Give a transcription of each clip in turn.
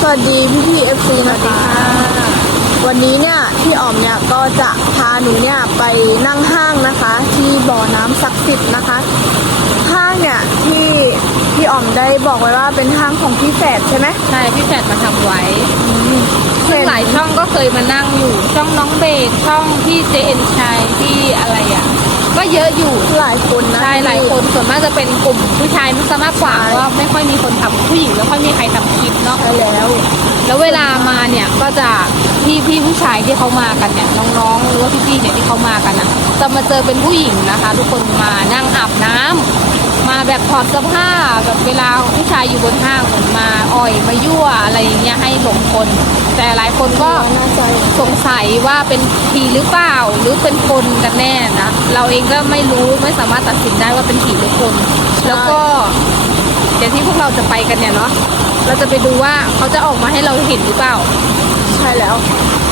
สวัสดีพี่พี่เอฟซีนะคะ วันนี้เนี่ยพี่อ๋อมเนี่ยก็จะพาหนูเนี่ยไปนั่งห้างนะคะ ที่บ่อน้ำศักดิ์สิทธิ์นะคะ เนี่ยที่พี่อ๋อมได้บอกไว้ว่าเป็นห้างของพี่แฝดใช่ไหมใช่พี่แฟดมาทำไว้ซึ่งหลายช่องก็เคยมานั่งอยู่ ช่องน้องเบสช่องพี่เจเอ็นชัยที่อะไรอะ ก็เยอะอยู่หลายคนนะใช่หลายคนส่วนมากจะเป็นกลุ่มผู้ชายซะมากกว่าว่าไม่ค่อยมีคนทำผู้หญิงไม่ค่อยมีใครทำคลิปเนาะ ใช่แล้ว แล้วเวลามาเนี่ยก็จะพี่พี่ผู้ชายที่เขามากันเนี่ยน้องๆหรือว่าพี่ๆเนี่ยที่เขามากันอะจะมาเจอเป็นผู้หญิงนะคะ ทุกคนมานั่งอาบน้ำ มาแบบถอดเสื้อผ้าแบบเวลาผู้ชายอยู่บนห้างเหมือนมาอ่อยมายั่วอะไรอย่างเงี้ยให้หลงคน แต่หลายคนก็น่าใจสงสัยว่าเป็นผีหรือเปล่าหรือเป็นคนกันแน่นะเราเองก็ไม่รู้ไม่สามารถตัดสินได้ว่าเป็นผีหรือคน แล้วก็เดี๋ยวที่พวกเราจะไปกันเนี่ยเนาะเราจะไปดูว่าเขาจะออกมาให้เราเห็นหรือเปล่า ใช่แล้ว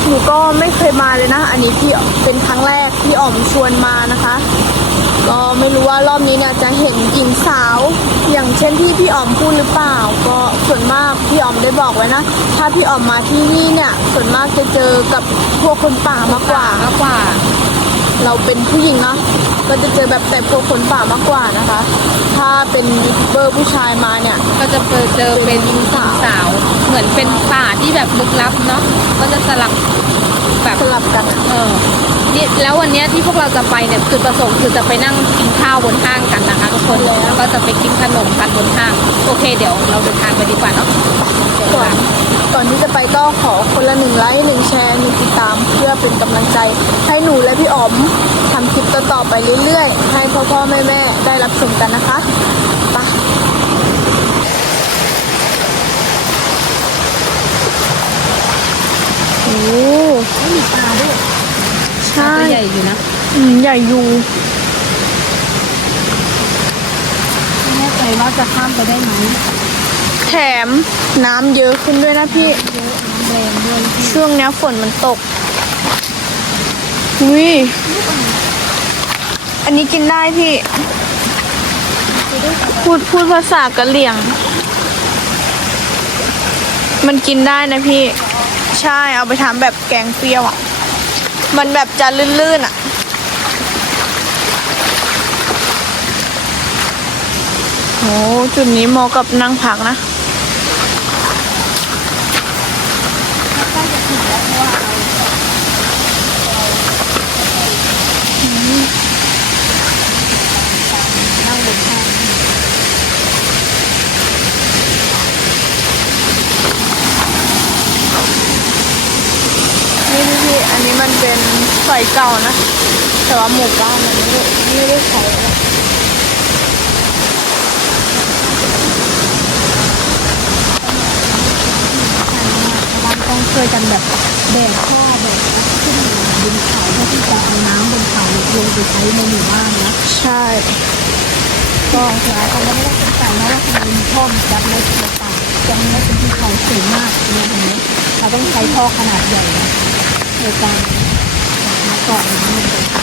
หนูก็ไม่เคยมาเลยนะ อันนี้พี่เป็นครั้งแรกพี่อ๋อมชวนมานะคะ ก็ไม่รู้ว่ารอบนี้เนี่ยจะเห็นหญิงสาว อย่างเช่นที่พี่อ๋อมพูดหรือเปล่า ก็ส่วนมากพี่อ๋อมได้บอกไว้นะ ถ้าพี่อ๋อมมาที่นี่เนี่ย ส่วนมากจะเจอกับพวกคนป่ามากกว่ามากกว่า เราเป็นผู้หญิงเนาะ ก็จะเจอแบบแต่พวกคนป่ามากกว่านะคะ ถ้าเป็นยูทูบเบอร์ผู้ชายมาเนี่ย ก็จะเจอเจอเป็นหญิงสาว เหมือนเป็นป่าที่แบบลึกลับเนาะก็จะสลับแบบสลับกันอะเออนี่แล้ววันเนี้ยที่พวกเราจะไปเนี่ยจุดประสงค์คือจะไปนั่งกินข้าวบนห้างกันนะคะทุกคนแล้วก็จะไปกินขนมกันบนห้าง โอเค เดี๋ยวเราเดินทางไปดีกว่าเนาะเดี๋ยวก่อนกันก่อนที่จะไปก็ขอคนละหนึ่งไลค์หนึ่งแชร์หนึ่งติดตาม เพื่อเป็นกำลังใจ ให้หนูและพี่อ๋อมทำคลิปต่อๆไปเรื่อยๆ ให้พ่อพ่อๆแม่แม่ๆได้รับชมกันนะคะไปโอ้มีปลาด้วยใช่ตัวใหญ่อยู่นะอืมใหญ่อยู่ไม่แน่ใจว่าจะข้ามไปได้ไหม แถมน้ำเยอะขึ้นด้วยนะพี่เยอะน้ำแรงด้วยพี่ช่วงเนี้ยฝนมันตกอุ้ยอันนี้กินได้พี่ พูดพูดภาษากะเหรี่ยง มันกินได้นะพี่ ใช่เอาไปทำแบบแกงเปรี้ยวอะ มันแบบจะลื่นๆอะโอ้จุดนี้เหมาะกับนั่งพักนะ นั่งบนห้าง นี่พี่พี่อันนี้มันเป็นสอ ยเก่านะ แต่ว่าหมู่บ้านมันไม่ได้ไม่ได้ใช้แล้วชาวบ้านต้องช่วยกันแบบแบกท่อแบกขึ้นบนเขาเพื่อที่จะเอาน้ำบนเขาลงไปใช้ในหมู่บ้านนะใช่ก็หลายคนก็ไม่ได้สนใจนะว่าทำไมมีท่อมันยัดในตัวป่ายังไม่เป็นที่เขาสูงมากในตรงนี้เราต้องใช้ท่อขนาดใหญ่นะในการ มาเกาะน้ำลงไป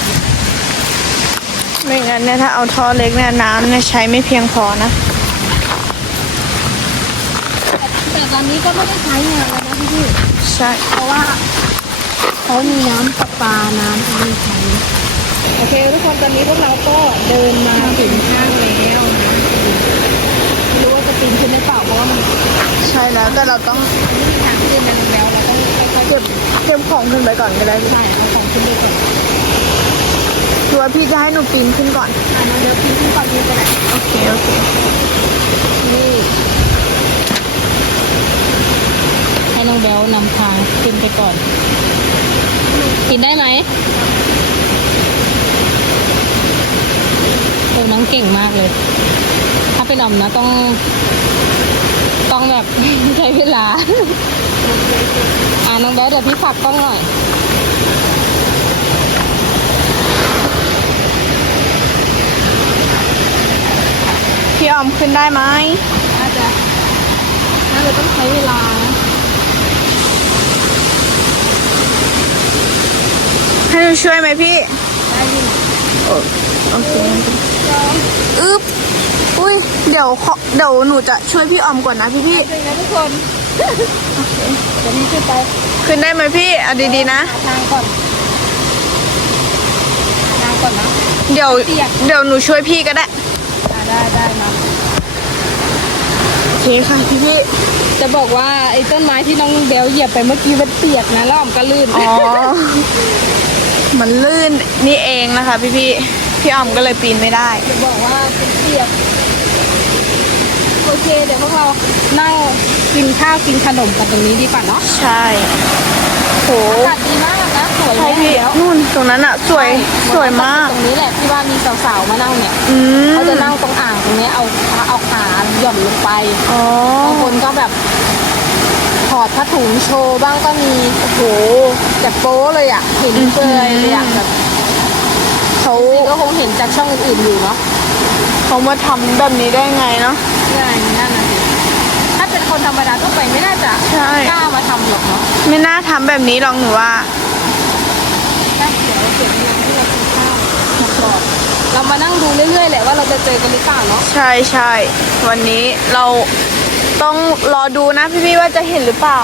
ไม่งั้นเนี่ยถ้าเอาท่อเล็กเนี่ยน้ำเนี่ยใช้ไม่เพียงพอนะ แต่ตอนนี้ก็ไม่ได้ใช้งานแล้วนะพี่พี่ใช่ เพราะว่าเขามีน้ำประปาน้ำที่ใช้โอเคทุกคนตอนนี้พวกเราก็เดินมาถึงห้างแล้วนะไม่รู้ว่าจะปีนขึ้นได้เปล่าเพราะว่ามันใช่แล้วแต่เราต้องไม่มีทางขึ้นนะแล้วเราต้องค่อยๆเก็บเก็บของขึ้นไปก่อนก็ได้พี่ใช่เอา ของขึ้นไปก่อนหรือว่าพี่จะให้หนูปีนขึ้นก่อนอ่าน้องเดี๋ยวปีนขึ้นก่อนดีกว่าโอเคโอเคนี่ให้น้องแบลนำทางขึ้นไปก่อน กินได้ไหมโอ้น้องเก่งมากเลย ถ้าเป็นออมนะต้อง ต้องแบบ ใช้เวลา อ่าน้องแบลเดี๋ยวพี่ฝากกล้องหน่อย ออมขึ้นได้ไหมน่าจะน่าจะต้องใช้เวลานะให้หนูช่วยไหมพี่ ได้ยินโอเคอึ๊บอุ้ย เดี๋ยวขอเดี๋ยวหนูจะช่วยพี่ออมก่อนนะพี่พี่เป็นไงทุกคนเดี๋ยวนี้ขึ้นไปขึ้นได้ไหมพี่เอาดีๆนะ หาทางก่อนหาทางก่อนนะ เดี๋ยว เปียก เดี๋ยวหนูช่วยพี่ก็ได้อ่าได้ได้มาโอ เคค่ะพี่พี่จะบอกว่าไอ้ต้นไม้ที่น้องเบลเหยียบไปเมื่อกี้มันเปียกนะแล้วอ่อมก็ลื่น อ๋อ มันลื่นนี่เองนะคะ พี่พี่พี่อ๋อมก็เลยปีนไม่ได้ จะบอกว่าเป็นเปียก โอเค เดี๋ยวพวกเรานั่งกินข้าวกินขนมกันตรงนี้ดีกว่าเนาะ ใช่โหอากาศดีมากนะส วยไหมใช่พี่เดี๋ยวนู่นตรงนั้นอะสวยสวยมาก ตรงนี้แหละที่ว่ามีสาวๆมานั่งเนี่ยอืมเขาจะนั่งตรงอ่างตรงนี้เอาเอาขาหย่อนลงไปอ๋อบางคนก็แบบถอดผ้าถุงโชว์บ้างก็มีโอ้โหแต่โป๊เลยอะเห็นเปลยเลยอะแบบเขาก็คงเห็นจากช่องอื่นๆอยู่เนาะเขามาทำแบบนี้ได้ไงเนาะใช่นั่นน่ะสิถ้าเป็นคนธรรมดาทั่วไปไม่น่าจะใช่กล้ามาทำหรอกเนาะไม่น่าทำแบบนี้หรอกหนูว่าถ้าเดี๋ยวเราเก็บเวลาที่เรากินข้าวก่อน เรามานั่งดูเรื่อยๆแหละว่าเราจะเจอกันหรือเปล่าเนาะใช่ใช่วันนี้เราต้องรอดูนะพี่พี่ๆว่าจะเห็นหรือเปล่า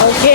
โอเค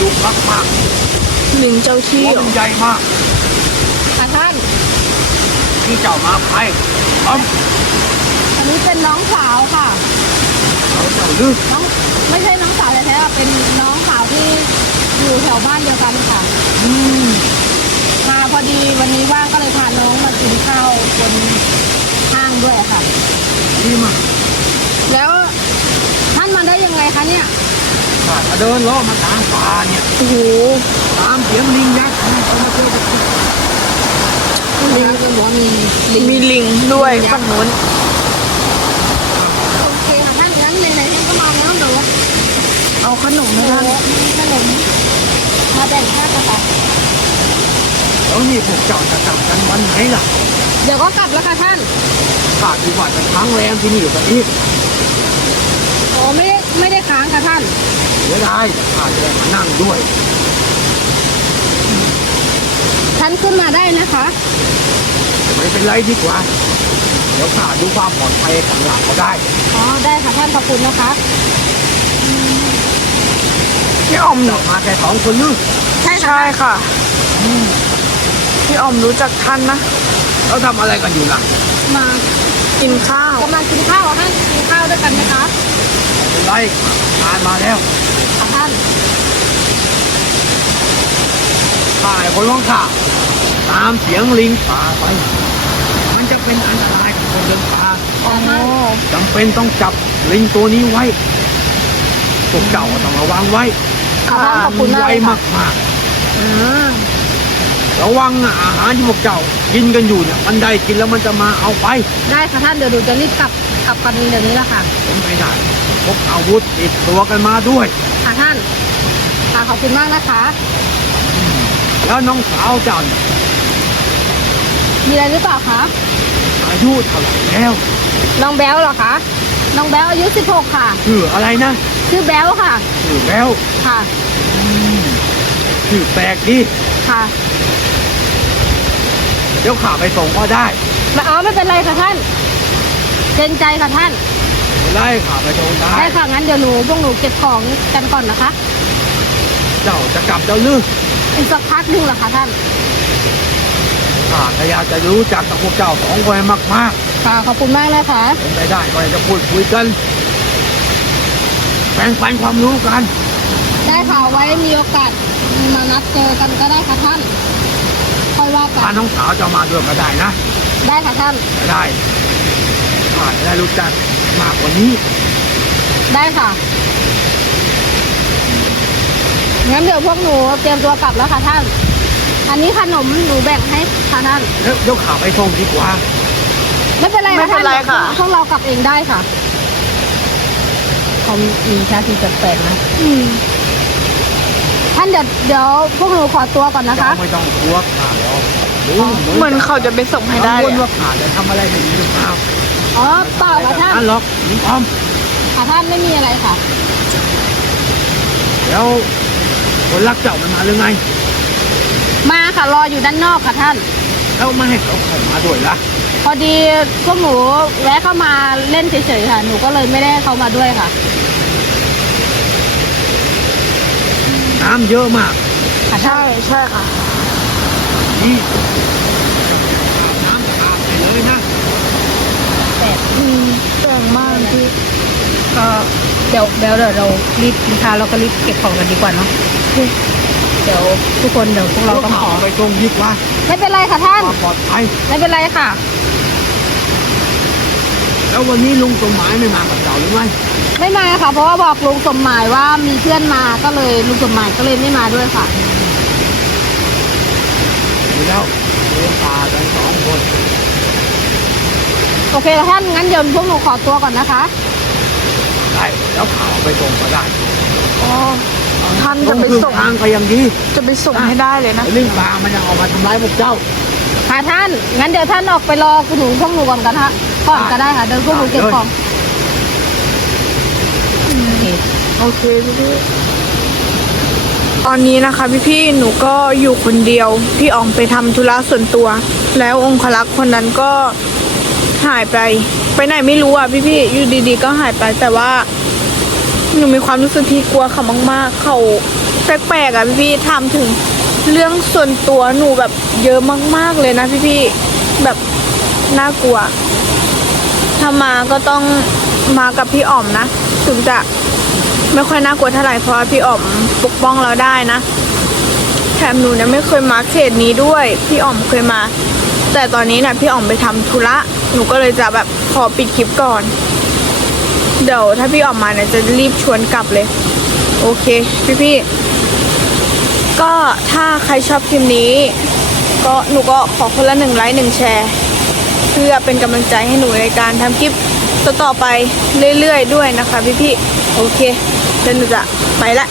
ดุมากมากลิงเจ้าๆที่ตัวมันใหญ่มากค่ะท่าน ที่เจ้ามาใครอ้อมอันนี้เป็นน้องสาวค่ะ เขาเจ้าลึกน้องไม่ใช่น้องสาวแท้ๆเป็นน้องสาวที่อยู่แถวบ้านเดียวกันค่ะ อืมมาพอดีวันนี้ว่างก็เลยพาน้องมากินข้าวบนห้างด้วยค่ะ ดีมากแล้วท่านมาได้ยังไงคะเนี่ย ข้าก็เดินล้อมาทางป่าเนี่ยโอ้โหตามเสียงลิงยักษ์นะเขามาเจอกับลิงก็บอกว่ามีลิงมีลิงด้วยฝั่งนู้นโอเคค่ะท่านงั้นไหนๆท่านก็มาแล้วหนูเอาขนมหนูให้ท่านมีขนมมาแบ่งข้าวกันค่ะแล้วนี่พวกเจ้าจะกลับกันวันไหนล่ะ เดี๋ยวก็กลับแล้วค่ะท่านข้าคิดว่าจะค้างแรมที่นี่อยู่กับอีกอ๋อไม่ได้ไม่ได้ค้างค่ะท่านเสียดายข้าจะได้มานั่งด้วย ท่านขึ้นมาได้นะคะ ไม่เป็นไรดีกว่า เดี๋ยวข้าดูความปลอดภัยของหลังเขาได้ อ๋อ ได้ค่ะท่านขอบคุณนะคะพี่ออมเจ้ามาแค่สองคนนึงใช่ใช่ค่ะเพี่อ๋อมรู้จักท่านนะแล้วทำอะไรกันอยู่ล่ะ มากินข้าวกำลังกินข้าวท่านกินข้าวด้วยกันไหมคะไม่เป็นไรทานมาแล้ว ค่ะท่าน ถ่ายคนร้องข่าตามเสียงลิงป่าไป มันจะเป็นอันตรายกับคนเดินป่าโอ้จำเป็นต้องจับลิงตัวนี้ไว้พวกเจ้าก็ต้องระวังไว้ค่ะท่านขอบคุณมากไว้เลยค่ะมากมากอืมๆระวังนะอาหารที่พวกเจ้ากินกันอยู่เนี่ย มันได้กินแล้วมันจะมาเอาไป ได้ค่ะท่านเดี๋ยวหนูจะรีบกลับกลับกันเดี๋ยวนี้แหละค่ะผมไม่ได้พกอาวุธติดตัวกันมาด้วย ค่ะท่านค่ะขอบคุณมากนะคะ แล้วน้องสาวเจ้าเนี่ยมีอะไรหรือเปล่าคะ อายุเท่าไหร่แล้วน้องแบลเหรอคะ น้องแบลอายุ 16 ค่ะ ชื่ออะไรนะชื่อแบลค่ะ ชื่อแล้วค่ะ ชื่อแปลกดีค่ะ เดี๋ยวข่าไปส่งก็ได้มาอ๋อไม่เป็นไรค่ะท่าน เกรงใจค่ะท่านไม่ไล่ข่าไปส่งได้ ได้ค่ะงั้นเดี๋ยวหนูพวกหนูเก็บของกันก่อนนะคะ เจ้าจะกลับเจ้าลือ อีกสักพักหนึ่งเหรอคะท่านข้าก็อยากจะรู้จักกับพวกเจ้าสองคนให้มากค่ะขอบคุณมากนะคะ ๆเป็นไปได้ก็อยากจะพูดคุยกันแบ่งปันความรู้กัน ได้ค่ะไว้มีโอกาสมานัดเจอกันก็ได้ค่ะท่าน ค่อยว่ากัถ้านน้องสาวจะมาด้วยก็ได้นะได้ค่ะท่าน ก็ได้ข้าจะได้รู้จักมากกว่านี้ ได้ค่ะ งั้นเดี๋ยวพวกหนูเตรียมตัวกลับแล้วค่ะท่าน อันนี้ขนมหนูแบ่งให้ค่ะท่าน แล้วเดี๋ยวข่าไปส่งดีกว่า ไม่เป็นไรไม่เป็นไรค่ะ พวกเรากลับเองได้ค่ะ เขามีท่าทีแปลกๆนะ อืม ท่านเดี๋ยวเดี๋ยวพวกหนูขอตัวก่อนนะคะเจ้าไม่ต้องกลัวข่าหรอกรู้เหมือนเขาจะไปส่งให้ได้กังวลเลยว่าข่าจะทำอะไรไม่ดีหรือเปล่าอ๋อเปล่าค่ะท่านนั่นหรอกหญิงอ้อมค่ะท่านไม่มีอะไรค่ะ แล้ว คนรักเจ้ามันมาหรือไง มาค่ะรออยู่ด้านนอกค่ะท่าน แล้วไม่ให้เขาเข้ามาด้วยล่ะพอดีพวกหนูแวะเข้ามาเล่นเฉยๆค่ะ หนูก็เลยไม่ได้เข้ามาด้วยค่ะ น้ำเยอะมากค่ะท่าใช่นใช่ค่ะ นี่อาบน้ำอาบไปเลยนะแต่อืมแปลงมากพี่ก็เดี๋ยวเดี๋ยวเดี๋ยวเรารีบกินข้าวแล้วก็รีบเก็บของกันดีกว่าเนาะ เดี๋ยวทุกคนเดี๋ยวพวกเราต้องขอไปตรงดีกว่าไม่เป็นไรค่ะท่านความปลอดภัยไม่เป็นไรค่ะ แล้ววันนี้ลุงสมหมายไม่มากับเจ้าหรือไม่ไม่มาค่ะ เพราะว่าบอกลุงสมหมายว่ามีเพื่อนมาก็เลยลุงสมหมายก็เลยไม่มาด้วยค่ะดีแล้วเดินป่ากันสองคนโอเคค่ะท่านงั้นเดี๋ยวพวกหนูขอตัวก่อนนะคะ ได้แล้วข่าวไปตรงก็ได้อ๋อ ท่านจะไปส่ง ทางไปยังดีจะไปส่งให้ได้เลยนะลิงป่ามันยังออกมาทำร้ายพวกเจ้า ค่ะท่าน งั้นเดี๋ยวท่านออกไปรอคุณหนูพวกหนูก่อนกันฮะก่อนก็ได้ค่ะ เดี๋ยวพวกหนูเก็บของโอเคโอเคพี่พี่ตอนนี้นะคะพี่พี่ๆหนูก็อยู่คนเดียว พี่อองไปทำธุระส่วนตัว แล้วองคลักษ์คนนั้นก็หายไป ไปไหนไม่รู้อะพี่พี่ๆอยู่ดีๆ ก็หายไปแต่ว่า หนูมีความรู้สึกที่กลัวเขามาก ๆ เขาแปลกๆอะพี่พี่ๆถามถึงเรื่องส่วนตัวหนูแบบเยอะมาก ๆ เลยนะพี่พี่ๆแบบน่ากลัว ถ้ามาก็ต้องมากับพี่อ๋อมนะถึงจะไม่ค่อยน่ากลัวเท่าไหร่เพราะว่าพี่อ๋อมปกป้องเราได้นะแถมหนูเนี่ยไม่เคยมาเขตนี้ด้วย พี่อ๋อมเคยมา แต่ตอนนี้เนี่ยพี่อ๋อมไปทำธุระหนูก็เลยจะแบบขอปิดคลิปก่อน เดี๋ยวถ้าพี่ออกมาเนี่ยจะรีบชวนกลับเลย โอเค พี่พี่ก็ถ้าใครชอบคลิปนี้ ก็หนูก็ขอคนละหนึ่งไลค์หนึ่งแชร์ เพื่อเป็นกำลังใจให้หนูในการทำคลิปต่อๆไปเรื่อยๆด้วยนะคะพี่พี่โอเคเดี๋ยวหนูจะไปละ